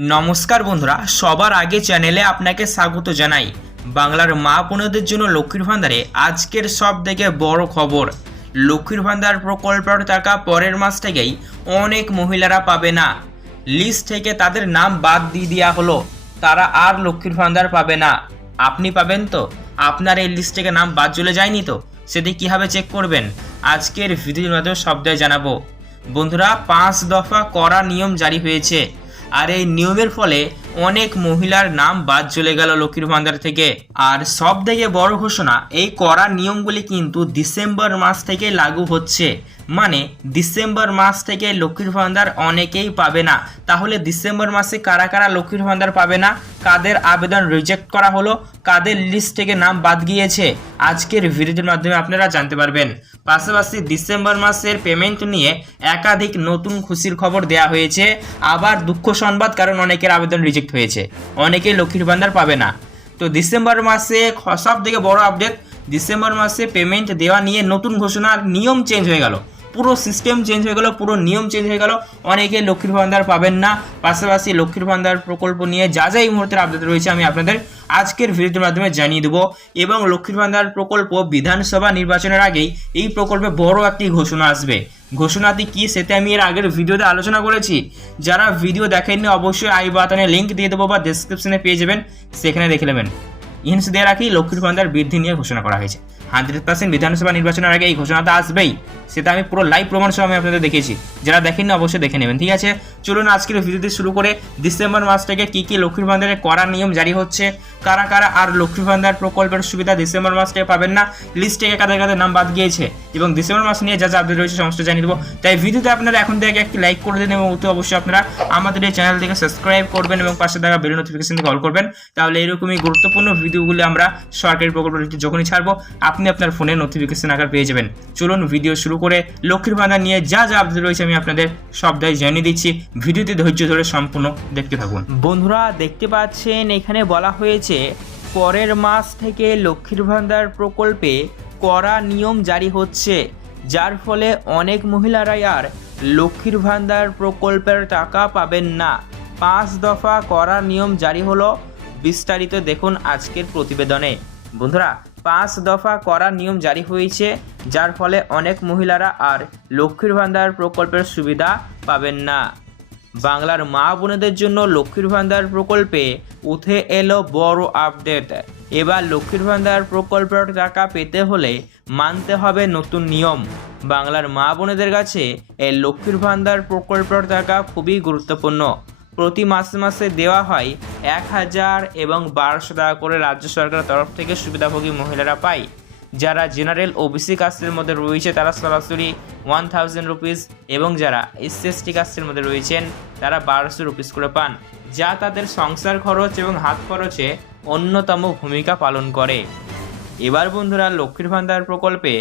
নমস্কার বন্ধুরা, সবার আগে চ্যানেলে আপনাকে স্বাগত জানাই। বাংলার মা বোনদের জন্য লক্ষ্মীর ভান্ডারে আজকের সব থেকে বড় খবর। লক্ষ্মীর ভান্ডার প্রকল্পের টাকা পরের মাস থেকেই অনেক মহিলারা পাবে না। লিস্ট থেকে তাদের নাম বাদ দিয়ে দেওয়া হলো। তারা আর লক্ষ্মীর ভান্ডার পাবে না। আপনি পাবেন তো? আপনার এই লিস্ট থেকে নাম বাদ চলে যায়নি তো? সেটি কীভাবে চেক করবেন? আজকের ভিডিওর মাধ্যমে সবটাই জানাব। বন্ধুরা, পাঁচ দফা করা নিয়ম জারি হয়েছে। আর এই নিয়মের ফলে অনেক মহিলার নাম বাদ চলে গেল লক্ষ্মীর ভান্ডার থেকে। আর সব থেকে বড় ঘোষণা, এই করা নিয়মগুলি কিন্তু ডিসেম্বর মাস থেকে লাগু হচ্ছে। মানে ডিসেম্বর মাস থেকে লক্ষ্মীর ভান্ডার অনেকেই পাবে না। তাহলে ডিসেম্বর মাসে কারা কারা লক্ষ্মীর ভান্ডার পাবে না? কাদের আবেদন রিজেক্ট করা হলো? কাদের লিস্ট থেকে নাম বাদ গিয়েছে? আজকের ভিডিওর মাধ্যমে আপনারা জানতে পারবেন। পাশাপাশি ডিসেম্বর মাসের পেমেন্ট নিয়ে একাধিক নতুন খুশির খবর দেওয়া হয়েছে। আবার দুঃখ সংবাদ, কারণ অনেকের আবেদন রিজেক্ট হয়েছে। অনেকেই লক্ষ্মীর ভান্ডার পাবে না। তো ডিসেম্বর মাসে সব থেকে বড় আপডেট ডিসেম্বর মাসে পেমেন্ট দেওয়া নিয়ে নতুন ঘোষণার নিয়ম চেঞ্জ হয়ে গেল। পুরো সিস্টেম চেঞ্জ হয়ে গেল, পুরো নিয়ম চেঞ্জ হয়ে গেল। অনেকে লক্ষ্মীর ভান্ডার পাবেন না। পাশাপাশি লক্ষ্মীর ভান্ডার প্রকল্প নিয়ে যা যা এই মুহূর্তের আপডেট রয়েছে আমি আপনাদের আজকের ভিডিওর মাধ্যমে জানিয়ে দেবো। এবং লক্ষ্মীর ভান্ডার প্রকল্প বিধানসভা নির্বাচনের আগেই এই প্রকল্পে বড় একটি ঘোষণা আসবে। ঘোষণাটি কি সেটা আমি এর আগের ভিডিওতে আলোচনা করেছি। যারা ভিডিও দেখেননি, অবশ্যই আই বাটনে লিঙ্ক দিয়ে দেবো বা ডেসক্রিপশনে পেয়ে যাবেন। সেখানে দেখে নেবেন। ইন্স দিয়ে রাখি, লক্ষ্মীর ভান্ডার বৃদ্ধি নিয়ে ঘোষণা করা হয়েছে। হান্ড্রেড পার্সেন্ট বিধানসভা নির্বাচনের আগে এই ঘোষণাটা আসবেই। সেটা আমি পুরো লাইভ প্রমাণ সহ আমি আপনাদের দেখিয়েছি। যারা দেখেননি, অবশ্যই দেখে নেবেন, ঠিক আছে? চলুন আজকের ভিডিওটি শুরু করে ডিসেম্বর মাস থেকে কি কি লক্ষ্মীর ভান্ডারে করা নিয়ম জারি হচ্ছে, কারা কারা আর লক্ষ্মীর ভান্ডার প্রকল্পের সুবিধা ডিসেম্বর মাস থেকে পাবেন না লিস্ট থেকে কাদের কাদের নাম বাদ গিয়েছে, এবং ডিসেম্বর মাস নিয়ে যা যা আপডেট রয়েছে সমস্ত জানিয়ে দেবো। তাই ভিডিওতে আপনারা এখন থেকে একটি লাইক করে দিন, এবং অতি অবশ্যই আপনারা আমাদের এই চ্যানেল থেকে সাবস্ক্রাইব করবেন, এবং পাশে থাকা বেল নোটিফিকেশন থেকে অল করবেন। তাহলে এরকমই গুরুত্বপূর্ণ ভিডিওগুলি আমরা সরকারি প্রকল্প যখনই ছাড়বো, আপনি আপনার ফোনে নোটিফিকেশন আকার পেয়ে যাবেন। চলুন ভিডিও শুরু করে লক্ষ্মীর ভান্ডার নিয়ে যা যা আপডেট রয়েছে আমি আপনাদের সবটাই জানিয়ে দিচ্ছি। ভিডিওতে ধৈর্য ধরে সম্পূর্ণ দেখতে থাকুন। বন্ধুরা, দেখতে পাচ্ছেন, এখানে বলা হয়েছে, পরের মাস থেকে লক্ষ্মীর ভান্ডার প্রকল্পে কড়া নিয়ম জারি হচ্ছে, যার ফলে অনেক মহিলারাই আর লক্ষ্মীর ভাণ্ডার প্রকল্পের টাকা পাবেন না। পাঁচ দফা কড়া নিয়ম জারি হলো। বিস্তারিত দেখুন আজকের প্রতিবেদনে। বন্ধুরা পাঁচ দফা করা নিয়ম জারি হয়েছে, যার ফলে অনেক মহিলারা আর লক্ষ্মীর ভাণ্ডার প্রকল্পের সুবিধা পাবেন না। বাংলার মা বোনেদের জন্য লক্ষ্মীর ভাণ্ডার প্রকল্পে উঠে এলো বড় আপডেট। এবার লক্ষ্মীর ভান্ডার প্রকল্পের টাকা পেতে হলে মানতে হবে নতুন নিয়ম। বাংলার মা বোনেদের কাছে এই লক্ষ্মীর ভাণ্ডার প্রকল্পের টাকা খুবই গুরুত্বপূর্ণ। প্রতি মাসে মাসে দেওয়া হয় এক হাজার এবং বারোশো টাকা করে রাজ্য সরকারের তরফ থেকে সুবিধাভোগী মহিলারা পায়। যারা জেনারেল ওবিসি কাস্টের মধ্যে রয়েছে, তারা সরাসরি ওয়ান থাউজেন্ড রুপিস এবং যারা এসসি কাস্টের মধ্যে রয়েছেন, তারা বারোশো রুপিস করে পান, যা তাদের সংসার খরচ এবং হাত খরচে অন্যতম ভূমিকা পালন করে। এবার বন্ধুরা, লক্ষ্মীর ভান্ডার প্রকল্পে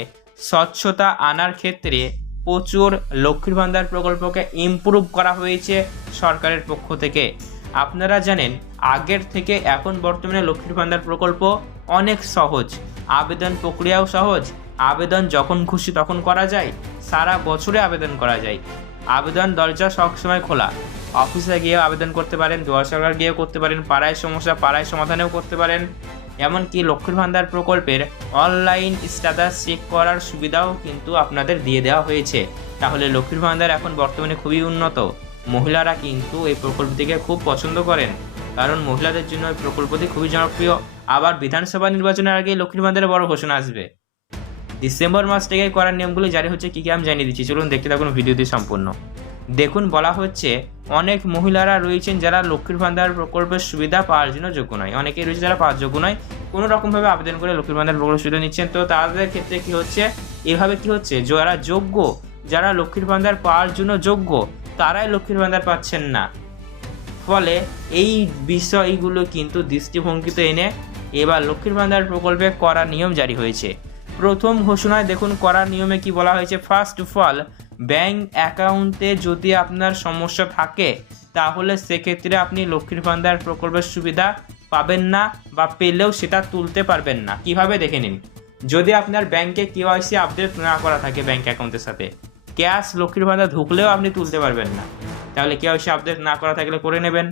স্বচ্ছতা আনার ক্ষেত্রে প্রচুর লক্ষ্মীর ভান্ডার প্রকল্পকে ইমপ্রুভ করা হয়েছে সরকারের পক্ষ থেকে। আপনারা জানেন, আগের থেকে এখন বর্তমানে লক্ষ্মীর ভান্ডার প্রকল্প অনেক সহজ। আবেদন প্রক্রিয়াও সহজ। আবেদন যখন খুশি তখন করা যায়। সারা বছরে আবেদন করা যায়। আবেদন দরজা সবসময় খোলা। অফিসে গিয়েও আবেদন করতে পারেন, দুয়ার সরকার গিয়েও করতে পারেন, পাড়ায় সমস্যা, পাড়ায় সমাধানেও করতে পারেন। এমনকি লক্ষ্মীর ভান্ডার প্রকল্পের অনলাইন স্ট্যাটাস চেক করার সুবিধাও কিন্তু আপনাদের দিয়ে দেওয়া হয়েছে। তাহলে লক্ষ্মীর ভান্ডার এখন বর্তমানে খুবই উন্নত। মহিলারা কিন্তু এই প্রকল্পটিকে খুব পছন্দ করেন। কারণ মহিলাদের জন্য এই প্রকল্পটি খুবই জনপ্রিয়। আবার বিধানসভা নির্বাচনের আগে লক্ষ্মীর ভান্ডারের বড় ঘোষণা আসবে। ডিসেম্বর মাস থেকে করার নিয়মগুলি জারি হচ্ছে কী কী আমি জানিয়ে দিচ্ছি। চলুন দেখতে থাকুন ভিডিওটি সম্পূর্ণ। দেখুন, বলা হচ্ছে অনেক মহিলারা রয়েছেন যারা লক্ষ্মীর ভান্ডার প্রকল্পের সুবিধা পাওয়ার জন্য যোগ্য নয়। অনেকেই রয়েছে যারা পাওয়ার যোগ্য নয়। কোনো রকমভাবে আবেদন করে লক্ষ্মীর ভান্ডার প্রকল্প সুবিধা নিচ্ছেন। তো তাদের ক্ষেত্রে কি হচ্ছে? এভাবে কি হচ্ছে? যারা যোগ্য, যারা লক্ষ্মীর ভান্ডার পাওয়ার জন্য যোগ্য, তারাই লক্ষ্মীর ভান্ডার পাচ্ছেন না। ফলে এই বিষয়গুলো কিন্তু দৃষ্টিভঙ্গিতে এনে এবার লক্ষ্মীর ভান্ডার প্রকল্পে করা নিয়ম জারি হয়েছে। প্রথম ঘোষণায় দেখুন করা নিয়মে কি বলা হয়েছে? ফার্স্ট অফ অল ব্যাংক অ্যাকাউন্টে যদি আপনার সমস্যা থাকে, তাহলে সেক্ষেত্রে আপনি লক্ষ্মীর ভান্ডার প্রকল্পের সুবিধা পাবেন না বা পেলেও সেটা তুলতে পারবেন না। কীভাবে দেখে নিন? যদি আপনার ব্যাংকে কেওয়াইসি আপডেট না করা থাকে ব্যাংক অ্যাকাউন্টের সাথে, ক্যাশ লক্ষ্মীর ভান্ডার ঢুকলেও আপনি তুলতে পারবেন না। তাহলে কেওয়াইসি আপডেট না করা থাকলে করে নেবেন।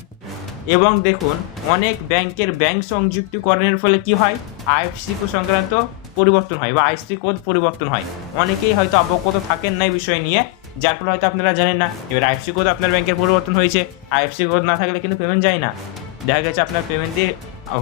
এবং দেখুন, অনেক ব্যাংকের ব্যাংক সংযুক্তিকরণের ফলে কি হয়? আইএফসি সংক্রান্ত পরিবর্তন হয় বা আইসি কোড পরিবর্তন হয়। অনেকেই হয়তো অবগত থাকেন না এই বিষয় নিয়ে, যার ফলে হয়তো আপনারা জানেন না। এবার আইএফসি কোড আপনার ব্যাংকের পরিবর্তন হয়েছে। আইএফসি কোড না থাকলে কিন্তু পেমেন্ট যায় না। দেখা গেছে আপনার পেমেন্ট দিয়ে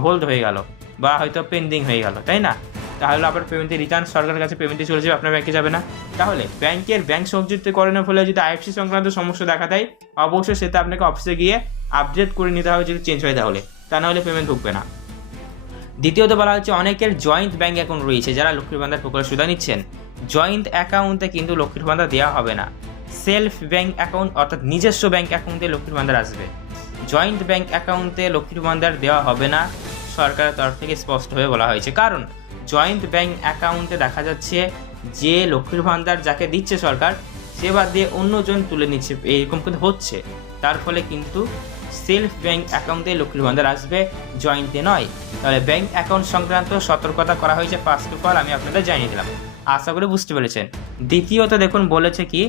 হোল্ড হয়ে গেল বা হয়তো পেন্ডিং হয়ে গেল, তাই না? তাহলে আবার পেমেন্টে রিটার্ন সরকারের কাছে পেমেন্টে চলে যাবে, আপনার ব্যাংকে যাবে না। তাহলে ব্যাংকের ব্যাংক সংযুক্তকরণের ফলে যদি আইএফসি সংক্রান্ত সমস্যা দেখা দেয়, অবশ্যই সেটা আপনাকে অফিসে গিয়ে আপডেট করে নিতে হবে যদি চেঞ্জ হয় তাহলে। তা না হলে পেমেন্ট ঢুকবে না। দ্বিতীয়ত বলা হচ্ছে অনেকের জয়েন্ট ব্যাংক অ্যাকাউন্ট রয়েছে যারা লক্ষ্মীর ভান্ডার প্রকল্প সুবিধা নিচ্ছেন। জয়েন্ট অ্যাকাউন্টে কিন্তু লক্ষ্মীর ভান্ডার দেওয়া হবে না। সেলফ ব্যাংক অ্যাকাউন্ট অর্থাৎ নিজস্ব ব্যাংক অ্যাকাউন্টে লক্ষ্মীর ভান্ডার আসবে। জয়েন্ট ব্যাংক অ্যাকাউন্টে লক্ষ্মীর ভান্ডার দেওয়া হবে না, সরকারের তরফ থেকে স্পষ্টভাবে বলা হয়েছে। কারণ জয়েন্ট ব্যাংক অ্যাকাউন্টে দেখা যাচ্ছে যে লক্ষ্মীর ভান্ডার যাকে দিচ্ছে সরকার, সে বাদ দিয়ে অন্যজন তুলে নিচ্ছে, এরকম কিন্তু হচ্ছে। তার ফলে কিন্তু সেলফ ব্যাংক অ্যাকাউন্টে লক্ষ্মীর ভান্ডার আসবে জয়েন্টে নয়। তাহলে ব্যাংক অ্যাকাউন্ট সংক্রান্ত সতর্কতা করা হয়েছে ফার্স্ট অফ অল আমি আপনাদের জানিয়ে দিলাম। আশা করি বুঝতে পেরেছেন। দ্বিতীয়ত দেখুন, বলেছে কি,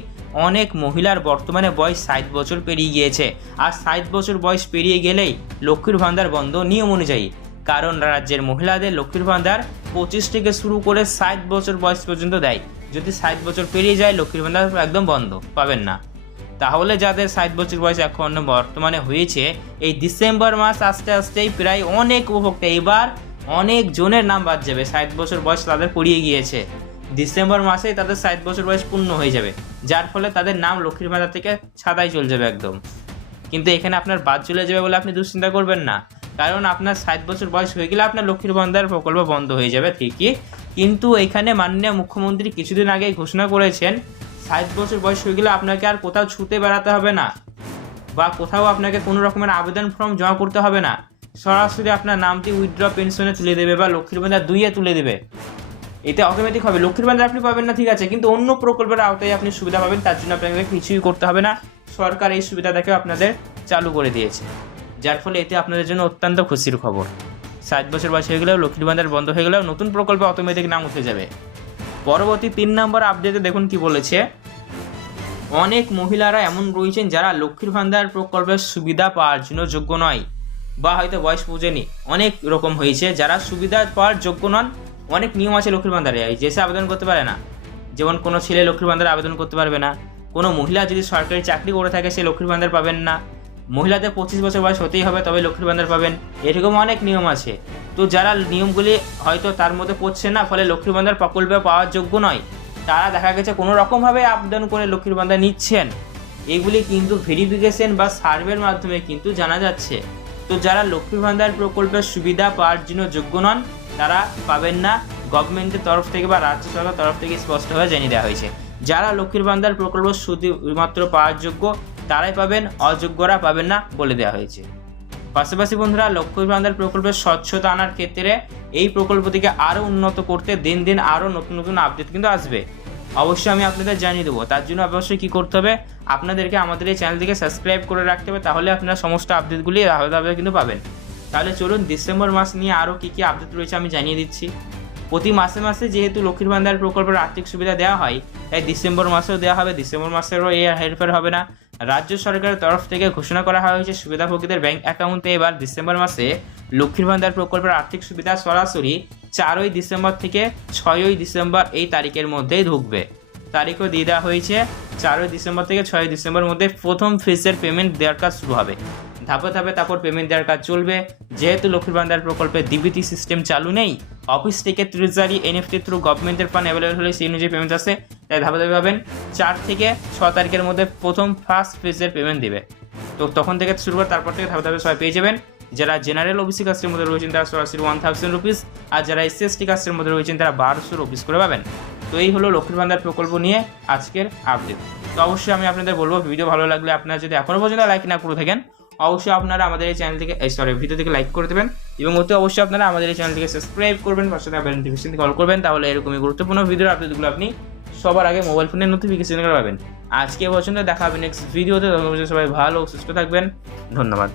অনেক মহিলার বর্তমানে বয়স ষাট বছর পেরিয়ে গিয়েছে। আর ষাট বছর বয়স পেরিয়ে গেলেই লক্ষ্মীর ভান্ডার বন্ধ নিয়ম অনুযায়ী। কারণ রাজ্যের মহিলাদের লক্ষ্মীর ভান্ডার পঁচিশ থেকে শুরু করে ষাট বছর বয়স পর্যন্ত দেয়। যদি ষাট বছর পেরিয়ে যায়, লক্ষ্মীর ভান্ডার একদম বন্ধ, পাবেন না। তাহলে যাদের ষাট বছর বয়স এখন বর্তমানে হয়েছে, এই ডিসেম্বর মাস আস্তে আস্তেই প্রায় অনেক উপভোক্তা, এবার অনেক জনের নাম বাদ যাবে, ষাট বছর বয়স তাদের পড়িয়ে গিয়েছে। ডিসেম্বর মাসেই তাদের ষাট বছর বয়স পূর্ণ হয়ে যাবে, যার ফলে তাদের নাম লক্ষ্মীর ভান্ডার থেকে ছাদাই চলে যাবে একদম। কিন্তু এখানে আপনার বাদ চলে যাবে বলে আপনি দুশ্চিন্তা করবেন না, কারণ আপনার ষাট বছর বয়স হয়ে গেলে আপনার লক্ষ্মীর ভান্ডার প্রকল্প বন্ধ হয়ে যাবে ঠিকই। কিন্তু এখানে মাননীয় মুখ্যমন্ত্রী কিছুদিন আগেই ঘোষণা করেছেন ষাট বছর বয়স হয়ে গেলে আপনাকে আর কোথাও ছুটে বেড়াতে হবে না। বা কোথাও আপনাকে কোনো রকমের আবেদন ফর্ম জমা করতে হবে না। সরাসরি আপনার নামটি উইথড্র পেনশনে তুলে দেবে বা লক্ষ্মীর ভান্ডার দুইয়ে তুলে দেবে। এতে অটোমেটিক হবে। লক্ষ্মীর ভান্ডার আপনি পাবেন না, ঠিক আছে। কিন্তু অন্য প্রকল্পের আওতায় আপনি সুবিধা পাবেন, তার জন্য আপনাকে কিছুই করতে হবে না। সরকার এই সুবিধাটাকে আপনাদের চালু করে দিয়েছে। যার ফলে এতে আপনাদের জন্য অত্যন্ত খুশির খবর। ষাট বছর বয়স হয়ে গেলেও লক্ষ্মীর ভান্ডার বন্ধ হয়ে গেলেও নতুন প্রকল্পে অটোমেটিক নাম উঠে যাবে। পরবর্তী তিন নম্বর আপডেটে দেখুন কি বলেছে। অনেক মহিলারা এমন রয়েছেন যারা লক্ষ্মীর ভান্ডার প্রকল্পের সুবিধা পাওয়ার জন্য যোগ্য নয় বা হয়তো বয়স পুজেনি অনেক রকম হয়েছে যারা সুবিধা পাওয়ার যোগ্য নন, অনেক নিয়ম আছে লক্ষ্মীর ভান্ডারে। যে সে আবেদন করতে পারে না। যেমন কোনো ছেলে লক্ষ্মীর ভান্ডারে আবেদন করতে পারবে না। কোনো মহিলা যদি সরকারি চাকরি করে থাকে, সে লক্ষ্মীর ভান্ডার পাবেন না। মহিলাদের পঁচিশ বছর বয়স হতেই হবে তবে লক্ষ্মীর ভান্ডার পাবেন। এরকম অনেক নিয়ম আছে। তো যারা নিয়মগুলি হয়তো তার মধ্যে পড়ছে না, ফলে লক্ষ্মীর ভান্ডার প্রকল্পে পাওয়ার যোগ্য নয়, তারা দেখা গেছে কোনো রকমভাবে আবেদন করে লক্ষ্মীর ভান্ডার নিচ্ছেন। এগুলি কিন্তু ভেরিফিকেশন বা সার্ভের মাধ্যমে কিন্তু জানা যাচ্ছে। তো যারা লক্ষ্মীর ভান্ডার প্রকল্পের সুবিধা পাওয়ার জন্য যোগ্য নন, তারা পাবেন না। গভর্নমেন্টের তরফ থেকে বা রাজ্য সরকার তরফ থেকে স্পষ্টভাবে জানিয়ে দেওয়া হয়েছে। যারা লক্ষ্মীর ভান্ডার প্রকল্প শুধুমাত্র পাওয়ার যোগ্য তারাই পাবেন, অযোগ্যরা পাবেন না বলে দেওয়া হয়েছে। পাশাপাশি বন্ধুরা লক্ষ্মীর ভান্ডার প্রকল্পের স্বচ্ছতা আনার ক্ষেত্রে এই প্রকল্পটিকে আরও উন্নত করতে দিন দিন আরও নতুন নতুন আপডেট কিন্তু আসবে। অবশ্যই আমি আপনাদের জানিয়ে দেবো। তার জন্য অবশ্যই কী করতে হবে? আপনাদেরকে আমাদের এই চ্যানেলটিকে সাবস্ক্রাইব করে রাখতে হবে, তাহলে আপনারা সমস্ত আপডেটগুলি আলাদাভাবে কিন্তু পাবেন। তাহলে চলুন, ডিসেম্বর মাস নিয়ে আরও কী কী আপডেট রয়েছে আমি জানিয়ে দিচ্ছি। প্রতি মাসে মাসে যেহেতু লক্ষ্মীর ভান্ডার প্রকল্পের আর্থিক সুবিধা দেওয়া হয়, তাই ডিসেম্বর মাসেও দেওয়া হবে। ডিসেম্বর মাসেরও এই হেরফের হবে না। রাজ্য সরকারের তরফ থেকে ঘোষণা করা হয়েছে সুবিধাভোগীদের ব্যাংক অ্যাকাউন্টে এবার ডিসেম্বর মাসে লক্ষ্মীর ভান্ডার প্রকল্পের আর্থিক সুবিধা সরাসরি চারই ডিসেম্বর থেকে ছয়ই ডিসেম্বর এই তারিখের মধ্যেই ঢুকবে। তারিখও দিয়ে দেওয়া হয়েছে। চারই ডিসেম্বর থেকে ছয়ই ডিসেম্বরের মধ্যে প্রথম ফেজের পেমেন্ট দেওয়ার কাজ শুরু হবে। ধাপে ধাপে তারপর পেমেন্ট দেওয়ার কাজ চলবে। যেহেতু লক্ষ্মীর ভান্ডার প্রকল্পে ডিবিটি সিস্টেম চালু নেই অফিস থেকে ট্রেজারি এনএফটি থ্রু গভর্নমেন্টের ফান্ড অ্যাভেলেবল হলে সেই অনুযায়ী পেমেন্ট আসে। তাই ধাপে ধাপে পাবেন চার থেকে ছ তারিখের মধ্যে প্রথম ফার্স্ট ফেজের পেমেন্ট দেবে। তো তখন থেকে শুরু করে তারপর থেকে ধাপে ধাপে সবাই পেয়ে যাবেন। যারা জেনারেল ওবিসি কাস্টের মধ্যে রয়েছেন, তারা সরাসরি ওয়ান থাউজেন্ড রুপিস আর যারা এসসি এসটি কাস্টের মধ্যে রয়েছেন, তারা বারোশো রুপিস করে পাবেন। তো এই হলো লক্ষ্মীর ভান্ডার প্রকল্প নিয়ে আজকের আপডেট তো অবশ্যই আমি আপনাদের বলব ভিডিও ভালো লাগলে আপনারা যদি এখনও পর্যন্ত লাইক না করে থাকেন, অবশ্যই আপনারা আমাদের এই চ্যানেল থেকে সরি ভিডিও থেকে লাইক করে দেবেন এবং অতি অবশ্যই আপনারা আমাদের এই চ্যানেল থেকে সাবস্ক্রাইব করবেন, পাশে থাকা নোটিফিকেশন কল করবেন, তাহলে এরকমই গুরুত্বপূর্ণ ভিডিওর আপডেটগুলো আপনি সবার আগে মোবাইল ফোনের নোটিফিকেশন পাবেন। আজকে পর্যন্ত দেখা হবে নেক্সট ভিডিওতে সবাই ভালো, সুস্থ থাকবেন, ধন্যবাদ।